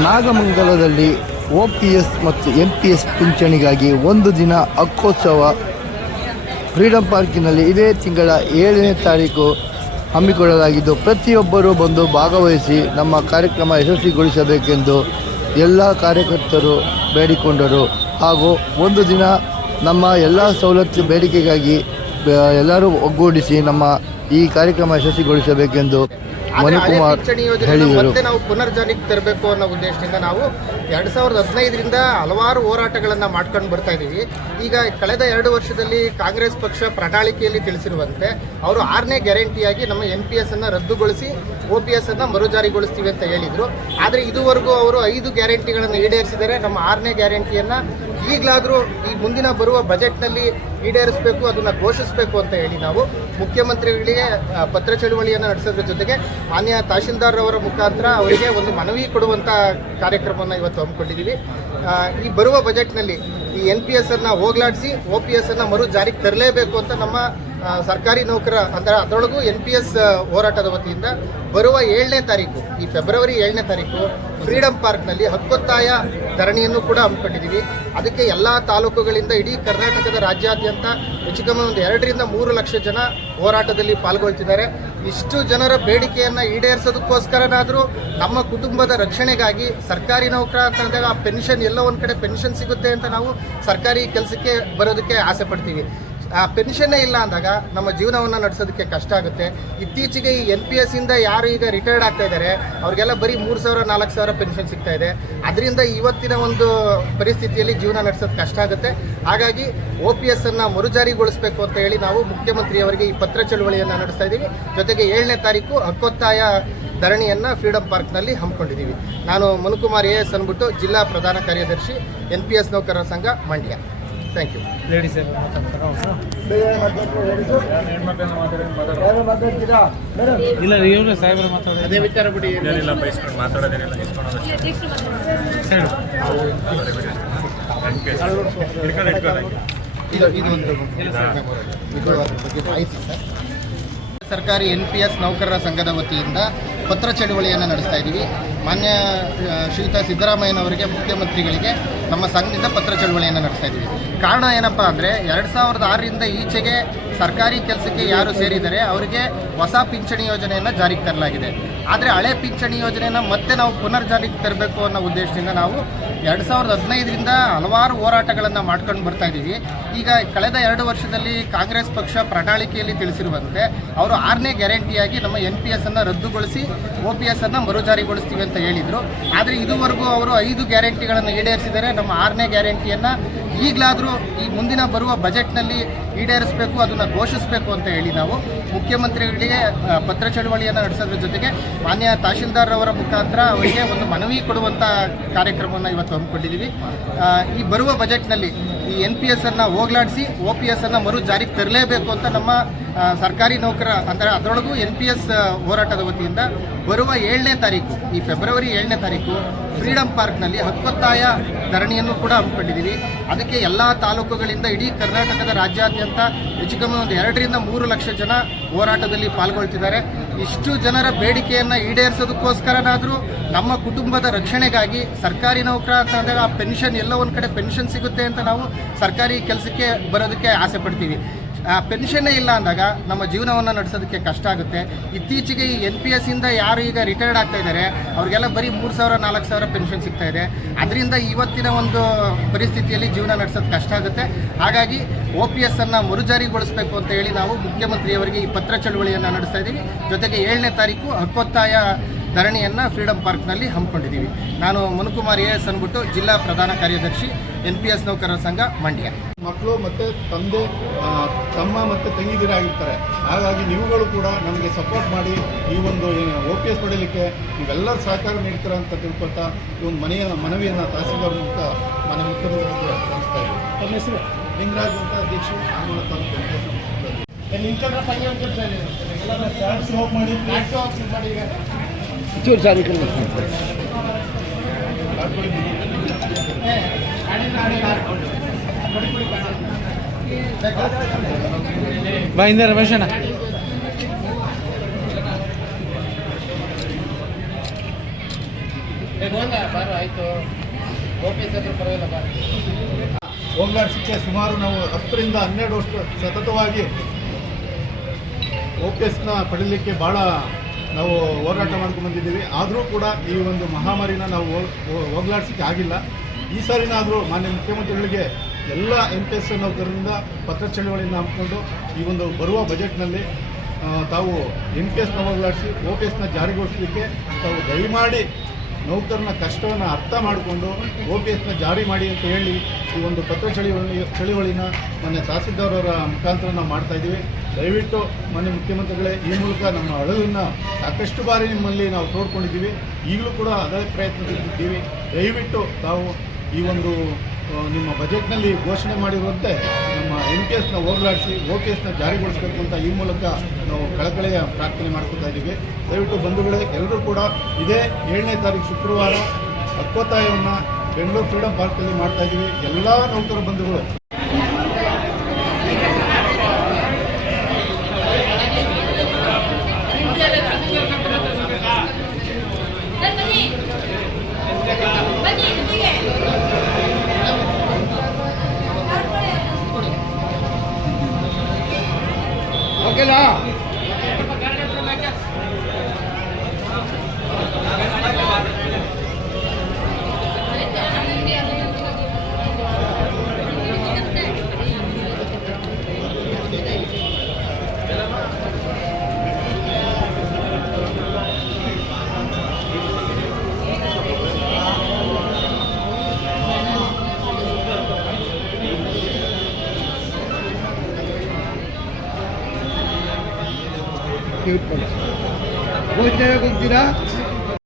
ನಾಗಮಂಗಲದಲ್ಲಿ OPS ಮತ್ತು MPS ಪಿಂಚಣಿಗಾಗಿ ಒಂದು ದಿನ ಹಕ್ಕೋತ್ಸವ ಫ್ರೀಡಂ ಪಾರ್ಕಿನಲ್ಲಿ ಇದೇ ತಿಂಗಳ 7ನೇ ತಾರೀಕು ಹಮ್ಮಿಕೊಳ್ಳಲಾಗಿದ್ದು, ಪ್ರತಿಯೊಬ್ಬರೂ ಬಂದು ಭಾಗವಹಿಸಿ ನಮ್ಮ ಕಾರ್ಯಕ್ರಮ ಯಶಸ್ವಿಗೊಳಿಸಬೇಕೆಂದು ಎಲ್ಲ ಕಾರ್ಯಕರ್ತರು ಬೇಡಿಕೊಂಡರು. ಹಾಗೂ ಒಂದು ದಿನ ನಮ್ಮ ಎಲ್ಲ ಸವಲತ್ತು ಬೇಡಿಕೆಗಾಗಿ ಎಲ್ಲರೂ ಒಗ್ಗೂಡಿಸಿ ನಮ್ಮ ಈ ಕಾರ್ಯಕ್ರಮ ಯಶಸ್ವಿಗೊಳಿಸಬೇಕೆಂದು ಮನುಕುಮಾರ್ ಹೇಳಿದರು. ಮತ್ತೆ ನಾವು ಪುನರ್ಜಾರಿಗೆ ತರಬೇಕು ಅನ್ನೋ ಉದ್ದೇಶದಿಂದ ನಾವು 2015ರಿಂದ ಹಲವಾರು ಹೋರಾಟಗಳನ್ನು ಮಾಡ್ಕೊಂಡು ಬರ್ತಾ ಇದ್ದೀವಿ. ಈಗ ಕಳೆದ 2 ವರ್ಷದಲ್ಲಿ ಕಾಂಗ್ರೆಸ್ ಪಕ್ಷ ಪ್ರಣಾಳಿಕೆಯಲ್ಲಿ ತಿಳಿಸಿರುವಂತೆ ಅವರು 6ನೇ ಗ್ಯಾರಂಟಿಯಾಗಿ ನಮ್ಮ NPS ಅನ್ನು ರದ್ದುಗೊಳಿಸಿ OPS ಅನ್ನು ಮರುಜಾರಿಗೊಳಿಸ್ತೀವಿ ಅಂತ ಹೇಳಿದರು. ಆದರೆ ಇದುವರೆಗೂ ಅವರು 5 ಗ್ಯಾರಂಟಿಗಳನ್ನು ಈಡೇರಿಸಿದರೆ ನಮ್ಮ 6ನೇ ಗ್ಯಾರಂಟಿಯನ್ನು ಈಗಲಾದರೂ ಈ ಮುಂದಿನ ಬರುವ ಬಜೆಟ್ನಲ್ಲಿ ಈಡೇರಿಸಬೇಕು, ಅದನ್ನು ಘೋಷಿಸಬೇಕು ಅಂತ ಹೇಳಿ ನಾವು ಮುಖ್ಯಮಂತ್ರಿಗಳಿಗೆ ಪತ್ರ ಚಳುವಳಿಯನ್ನು ನಡೆಸೋದ್ರ ಜೊತೆಗೆ ಮಾನ್ಯ ತಹಶೀಲ್ದಾರ್ ಅವರ ಮುಖಾಂತರ ಅವರಿಗೆ ಒಂದು ಮನವಿ ಕೊಡುವಂಥ ಕಾರ್ಯಕ್ರಮವನ್ನು ಇವತ್ತು ಹಮ್ಮಿಕೊಂಡಿದ್ದೀವಿ. ಈ ಬರುವ ಬಜೆಟ್ನಲ್ಲಿ ಈ NPS ಅನ್ನು ಹೋಗಲಾಡಿಸಿ OPS ಅನ್ನು ಮರು ಜಾರಿಗೆ ತರಲೇಬೇಕು ಅಂತ ನಮ್ಮ ಸರ್ಕಾರಿ ನೌಕರ ಅಂದರೆ ಅದರೊಳಗೂ NPS ಹೋರಾಟದ ವತಿಯಿಂದ ಬರುವ 7ನೇ ತಾರೀಕು, ಈ ಫೆಬ್ರವರಿ 7ನೇ ತಾರೀಕು ಫ್ರೀಡಂ ಪಾರ್ಕ್ನಲ್ಲಿ ಹಕ್ಕೊತ್ತಾಯ ಧರಣಿಯನ್ನು ಕೂಡ ಹಮ್ಮಿಕೊಂಡಿದ್ದೀವಿ. ಅದಕ್ಕೆ ಎಲ್ಲ ತಾಲೂಕುಗಳಿಂದ ಇಡೀ ಕರ್ನಾಟಕದ ರಾಜ್ಯಾದ್ಯಂತ ಹೆಚ್ಚು ಕಮ್ಮಿ ಒಂದು 2ರಿಂದ 3 ಲಕ್ಷ ಜನ ಹೋರಾಟದಲ್ಲಿ ಪಾಲ್ಗೊಳ್ತಿದ್ದಾರೆ. ಇಷ್ಟು ಜನರ ಬೇಡಿಕೆಯನ್ನು ಈಡೇರಿಸೋದಕ್ಕೋಸ್ಕರನಾದರೂ ನಮ್ಮ ಕುಟುಂಬದ ರಕ್ಷಣೆಗಾಗಿ ಸರ್ಕಾರಿ ನೌಕರ ಅಂತ ಅಂದಾಗ ಆ ಪೆನ್ಷನ್ ಎಲ್ಲೋ ಒಂದು ಕಡೆ ಪೆನ್ಷನ್ ಸಿಗುತ್ತೆ ಅಂತ ನಾವು ಸರ್ಕಾರಿ ಕೆಲಸಕ್ಕೆ ಬರೋದಕ್ಕೆ ಆಸೆ ಪಡ್ತೀವಿ. ಆ ಪೆನ್ಷನ್ನೇ ಇಲ್ಲ ಅಂದಾಗ ನಮ್ಮ ಜೀವನವನ್ನು ನಡೆಸೋದಕ್ಕೆ ಕಷ್ಟ ಆಗುತ್ತೆ. ಇತ್ತೀಚೆಗೆ ಈ NPS ಇಂದ ಯಾರು ಈಗ ರಿಟೈರ್ಡ್ ಆಗ್ತಾ ಇದ್ದಾರೆ ಅವ್ರಿಗೆಲ್ಲ ಬರೀ 3,000-4,000 ಪೆನ್ಷನ್ ಸಿಗ್ತಾ ಇದೆ. ಅದರಿಂದ ಇವತ್ತಿನ ಒಂದು ಪರಿಸ್ಥಿತಿಯಲ್ಲಿ ಜೀವನ ನಡೆಸೋದು ಕಷ್ಟ ಆಗುತ್ತೆ. ಹಾಗಾಗಿ OPS ಅನ್ನು ಮರುಜಾರಿಗೊಳಿಸಬೇಕು ಅಂತ ಹೇಳಿ ನಾವು ಮುಖ್ಯಮಂತ್ರಿಯವರಿಗೆ ಈ ಪತ್ರ ಚಳುವಳಿಯನ್ನು ನಡೆಸ್ತಾ ಇದ್ದೀವಿ. ಜೊತೆಗೆ 7ನೇ ತಾರೀಕು ಹಕ್ಕೊತ್ತಾಯ ಧರಣಿಯನ್ನು ಫ್ರೀಡಂ ಪಾರ್ಕ್ನಲ್ಲಿ ಹಮ್ಮಿಕೊಂಡಿದ್ದೀವಿ. ನಾನು ಮನುಕುಮಾರ್ AS ಅಂದ್ಬಿಟ್ಟು ಜಿಲ್ಲಾ ಪ್ರಧಾನ ಕಾರ್ಯದರ್ಶಿ NPS ನೌಕರರ ಸಂಘ ಮಂಡ್ಯ. Thank you. ಲೇಡೀಸ್ ಇಲ್ಲ ಇವರು ಸಾಹೇಬರು ಮಾತಾಡೋದು ಅದೇ ವಿಚಾರ ಬಿಡಿ, ಏನಿಲ್ಲ ಬಯಸ್ಕೊಂಡು ಮಾತಾಡೋದೇನಿಲ್ಲ, ಸರ್ಕಾರಿ NPS ನೌಕರರ ಸಂಘದ ವತಿಯಿಂದ ಪತ್ರ ಚಳುವಳಿಯನ್ನು ನಡೆಸ್ತಾ ಇದ್ದೀವಿ. ಮಾನ್ಯ ಶ್ರೀಯುತ ಸಿದ್ದರಾಮಯ್ಯನವರಿಗೆ ಮುಖ್ಯಮಂತ್ರಿಗಳಿಗೆ ನಮ್ಮ ಸಂಘದಿಂದ ಪತ್ರ ಚಳುವಳಿಯನ್ನು ನಡೆಸ್ತಾ ಇದ್ದೀವಿ. ಕಾರಣ ಏನಪ್ಪ ಅಂದರೆ 2006ರಿಂದ ಈಚೆಗೆ ಸರ್ಕಾರಿ ಕೆಲಸಕ್ಕೆ ಯಾರು ಸೇರಿದರೆ ಅವರಿಗೆ ಹೊಸ ಪಿಂಚಣಿ ಯೋಜನೆಯನ್ನು ಜಾರಿಗೆ ತರಲಾಗಿದೆ. ಆದರೆ ಹಳೆ ಪಿಂಚಣಿ ಯೋಜನೆಯನ್ನು ಮತ್ತೆ ನಾವು ಪುನರ್ಜಾರಿಗೆ ತರಬೇಕು ಅನ್ನೋ ಉದ್ದೇಶದಿಂದ ನಾವು 2015ರಿಂದ ಹಲವಾರು ಹೋರಾಟಗಳನ್ನು ಮಾಡ್ಕೊಂಡು ಬರ್ತಾ ಇದ್ದೀವಿ. ಈಗ ಕಳೆದ 2 ವರ್ಷದಲ್ಲಿ ಕಾಂಗ್ರೆಸ್ ಪಕ್ಷ ಪ್ರಣಾಳಿಕೆಯಲ್ಲಿ ತಿಳಿಸಿರುವಂತೆ ಅವರು 6ನೇ ಗ್ಯಾರಂಟಿಯಾಗಿ ನಮ್ಮ NPS ಅನ್ನು ರದ್ದುಗೊಳಿಸಿ OPS ಅನ್ನು ಮರುಜಾರಿಗೊಳಿಸ್ತೀವಿ ಅಂತ ಹೇಳಿದರು. ಆದರೆ ಇದುವರೆಗೂ ಅವರು 5 ಗ್ಯಾರಂಟಿಗಳನ್ನು ಈಡೇರಿಸಿದರೆ ನಮ್ಮ 6ನೇ ಗ್ಯಾರಂಟಿಯನ್ನು ಈಗಲಾದರೂ ಈ ಮುಂದಿನ ಬರುವ ಬಜೆಟ್ನಲ್ಲಿ ಈಡೇರಿಸಬೇಕು, ಅದನ್ನು ಘೋಷಿಸಬೇಕು ಅಂತ ಹೇಳಿ ನಾವು ಮುಖ್ಯಮಂತ್ರಿಗಳಿಗೆ ಪತ್ರ ಚಳುವಳಿಯನ್ನು ನಡೆಸೋದ್ರ ಜೊತೆಗೆ ಮಾನ್ಯ ತಹಶೀಲ್ದಾರ್ ಅವರ ಮುಖಾಂತರ ಅವರಿಗೆ ಒಂದು ಮನವಿ ಕೊಡುವಂಥ ಕಾರ್ಯಕ್ರಮವನ್ನು ಇವತ್ತು ಹಮ್ಮಿಕೊಂಡಿದ್ದೀವಿ. ಈ ಬರುವ ಬಜೆಟ್ನಲ್ಲಿ ಈ NPS ಅನ್ನು ಹೋಗಲಾಡಿಸಿ OPS ಅನ್ನು ಮರು ಜಾರಿಗೆ ತರಲೇಬೇಕು ಅಂತ ನಮ್ಮ ಸರ್ಕಾರಿ ನೌಕರ ಅಂದರೆ ಅದರೊಳಗೂ NPS ಹೋರಾಟದ ವತಿಯಿಂದ ಬರುವ 7ನೇ ತಾರೀಕು, ಈ ಫೆಬ್ರವರಿ 7ನೇ ತಾರೀಕು ಫ್ರೀಡಂ ಪಾರ್ಕ್ನಲ್ಲಿ ಹಕ್ಕೊತ್ತಾಯ ಧರಣಿಯನ್ನು ಕೂಡ ಹಮ್ಮಿಕೊಂಡಿದ್ದೀವಿ. ಅದಕ್ಕೆ ಎಲ್ಲ ತಾಲೂಕುಗಳಿಂದ ಇಡೀ ಕರ್ನಾಟಕದ ರಾಜ್ಯಾದ್ಯಂತ ಹೆಚ್ಚು ಕಮ್ಮಿ ಒಂದು 2ರಿಂದ 3 ಲಕ್ಷ ಜನ ಹೋರಾಟದಲ್ಲಿ ಪಾಲ್ಗೊಳ್ತಿದ್ದಾರೆ. ಇಷ್ಟು ಜನರ ಬೇಡಿಕೆಯನ್ನು ಈಡೇರಿಸೋದಕ್ಕೋಸ್ಕರನಾದರೂ ನಮ್ಮ ಕುಟುಂಬದ ರಕ್ಷಣೆಗಾಗಿ ಸರ್ಕಾರಿ ನೌಕರ ಅಂತ ಅಂದಾಗ ಆ ಪೆನ್ಷನ್ ಎಲ್ಲೋ ಒಂದು ಕಡೆ ಪೆನ್ಷನ್ ಸಿಗುತ್ತೆ ಅಂತ ನಾವು ಸರ್ಕಾರಿ ಕೆಲಸಕ್ಕೆ ಬರೋದಕ್ಕೆ ಆಸೆ ಪಡ್ತೀವಿ. ಪೆನ್ಷನ್ನೇ ಇಲ್ಲ ಅಂದಾಗ ನಮ್ಮ ಜೀವನವನ್ನು ನಡೆಸೋದಕ್ಕೆ ಕಷ್ಟ ಆಗುತ್ತೆ. ಇತ್ತೀಚೆಗೆ ಈ NPS ಇಂದ ಯಾರು ಈಗ ರಿಟೈರ್ಡ್ ಆಗ್ತಾ ಇದ್ದಾರೆ ಅವ್ರಿಗೆಲ್ಲ ಬರೀ 3,000-4,000 ಪೆನ್ಷನ್ ಸಿಗ್ತಾ ಇದೆ. ಅದರಿಂದ ಇವತ್ತಿನ ಒಂದು ಪರಿಸ್ಥಿತಿಯಲ್ಲಿ ಜೀವನ ನಡೆಸೋದು ಕಷ್ಟ ಆಗುತ್ತೆ. ಹಾಗಾಗಿ OPS ಅನ್ನು ಮರುಜಾರಿಗೊಳಿಸಬೇಕು ಅಂತ ಹೇಳಿ ನಾವು ಮುಖ್ಯಮಂತ್ರಿಯವರಿಗೆ ಈ ಪತ್ರ ಚಳುವಳಿಯನ್ನು ನಡೆಸ್ತಾ ಇದ್ದೀವಿ. ಜೊತೆಗೆ 7ನೇ ತಾರೀಕು ಹಕ್ಕೊತ್ತಾಯ ಧರಣಿಯನ್ನು ಫ್ರೀಡಂ ಪಾರ್ಕ್ನಲ್ಲಿ ಹಮ್ಮಿಕೊಂಡಿದ್ದೀವಿ. ನಾನು ಮನುಕುಮಾರ್ AS ಅಂದ್ಬಿಟ್ಟು ಜಿಲ್ಲಾ ಪ್ರಧಾನ ಕಾರ್ಯದರ್ಶಿ NPS ನೌಕರರ ಸಂಘ ಮಂಡ್ಯ. ಮಕ್ಕಳು ಮತ್ತು ತಂದೆ ತಮ್ಮ ಮತ್ತು ತಂಗಿದಿರಾಗಿರ್ತಾರೆ. ಹಾಗಾಗಿ ನೀವುಗಳು ಕೂಡ ನಮಗೆ ಸಪೋರ್ಟ್ ಮಾಡಿ ಈ ಒಂದು OPS ಪಡೀಲಿಕ್ಕೆ ನೀವೆಲ್ಲರೂ ಸಹಕಾರ ನೀಡ್ತೀರ ಅಂತ ತಿಳ್ಕೊಳ್ತಾ ಈ ಒಂದು ಮನವಿಯನ್ನು ತಹಸೀಲ್ದಾರ್ ಮೂಲಕ ಮನೆ ಮುಖ್ಯಮಂತ್ರಿಗೆ ಸಲ್ಲಿಸ್ತಾ ಇದ್ದೀವಿ. ತಮ್ಮ ಹೆಸರು ಲಿಂಗರಾಜ್ ಅಂತ ಅಧ್ಯಕ್ಷರು ಮಾಡಿ ಚೂರು ಜಾರಿ ಬಾ ಹಿಂದೆ ರಮೇಶಣ್ಣ. ಹೋಗ್ಲಾಡಿಸಲಿಕ್ಕೆ ಸುಮಾರು ನಾವು 10 ರಿಂದ 12 ವರ್ಷ ಸತತವಾಗಿ OPSನ ಪಡೀಲಿಕ್ಕೆ ಭಾಳ ನಾವು ಹೋರಾಟ ಮಾಡ್ಕೊಂಡು ಬಂದಿದ್ದೀವಿ. ಆದರೂ ಕೂಡ ಈ ಒಂದು ಮಹಾಮಾರಿನ ನಾವು ಹೋಗ್ಲಾಡಿಸಲಿಕ್ಕೆ ಆಗಿಲ್ಲ. ಈ ಸಾರಿನಾದರೂ ಮಾನ್ಯ ಮುಖ್ಯಮಂತ್ರಿಗಳಿಗೆ ಎಲ್ಲ MPS ನೌಕರರಿಂದ ಪತ್ರ ಚಳವಳಿಯನ್ನು ಹಮ್ಮಿಕೊಂಡು ಈ ಒಂದು ಬರುವ ಬಜೆಟ್ನಲ್ಲಿ ತಾವು MPSನ ಹೋಗ್ಲಾಡಿಸಿ OPSನ ಜಾರಿಗೊಳಿಸಲಿಕ್ಕೆ ತಾವು ದಯಮಾಡಿ ನೌಕರನ ಕಷ್ಟವನ್ನು ಅರ್ಥ ಮಾಡಿಕೊಂಡು OPSನ ಜಾರಿ ಮಾಡಿ ಅಂತ ಹೇಳಿ ಈ ಒಂದು ಪತ್ರ ಚಳವಳಿನ ಮೊನ್ನೆ ತಹಸೀಲ್ದಾರ್ ಅವರ ಮುಖಾಂತರ ನಾವು ಮಾಡ್ತಾಯಿದ್ದೀವಿ. ದಯವಿಟ್ಟು ಮಾನ್ಯ ಮುಖ್ಯಮಂತ್ರಿಗಳೇ, ಈ ಮೂಲಕ ನಮ್ಮ ಅಳಲನ್ನು ಸಾಕಷ್ಟು ಬಾರಿ ನಿಮ್ಮಲ್ಲಿ ನಾವು ತೋಡ್ಕೊಂಡಿದ್ದೀವಿ. ಈಗಲೂ ಕೂಡ ಅದೇ ಪ್ರಯತ್ನದಲ್ಲಿದ್ದೀವಿ. ದಯವಿಟ್ಟು ತಾವು ಈ ಒಂದು ನಿಮ್ಮ ಬಜೆಟ್ನಲ್ಲಿ ಘೋಷಣೆ ಮಾಡಿರುವಂತೆ ನಮ್ಮ MPSನ ಹೋಗಲಾಡಿಸಿ OPSನ ಜಾರಿಗೊಳಿಸಬೇಕು ಅಂತ ಈ ಮೂಲಕ ನಾವು ಕಳಕಳಿಯ ಪ್ರಾರ್ಥನೆ ಮಾಡ್ಕೊತಾ ಇದ್ದೀವಿ. ದಯವಿಟ್ಟು ಬಂಧುಗಳೇ, ಎಲ್ಲರೂ ಕೂಡ ಇದೇ 7ನೇ ತಾರೀಕು ಶುಕ್ರವಾರ ಹಕ್ಕೊತ್ತಾಯವನ್ನು ಬೆಂಗಳೂರು ಫ್ರೀಡಂ ಪಾರ್ಕಲ್ಲಿ ಮಾಡ್ತಾ ಇದ್ದೀವಿ. ಎಲ್ಲ ನೌಕರ ಬಂಧುಗಳು ಓಕೆನಾ? ಘೋಷಣೆ ಹೋಗ್ತೀರಾ?